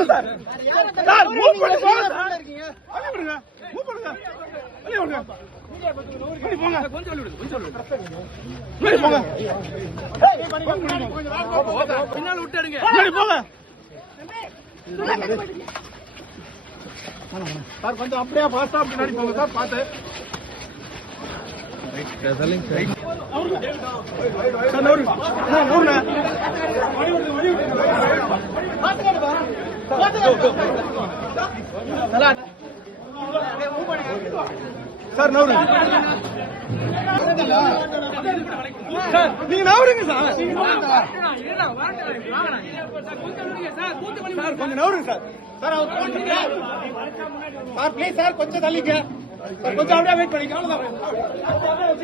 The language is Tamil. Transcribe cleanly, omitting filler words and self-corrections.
போங்க சார். சார் மூவ் பண்ணி போங்க சார். அள்ளி விடுங்க. மூவ் பண்ணுங்க. அள்ளி விடுங்க. அள்ளி போங்க. கொஞ்சம் அள்ளி விடுங்க. கொஞ்சம் அள்ளி விடுங்க. அள்ளி போங்க. பின்னால விட்டு எடுங்க. அள்ளி போங்க. சார் கொஞ்சம் அப்படியே ஃபாஸ்டா பின்னாடி போங்க சார். பாத்து. சார் நவரு. நவருங்க. சார் நவரு. சார் நீங்க நவருங்க சார். சார் கொஞ்சம் நவருங்க சார். சார் அவர் போட்டுங்க. சார் ப்ளீஸ் சார் கொஞ்சம் தள்ளிங்க. சார் கொஞ்சம் அப்படியே வெயிட் பண்ணிக்க. அவ்வளவுதான்.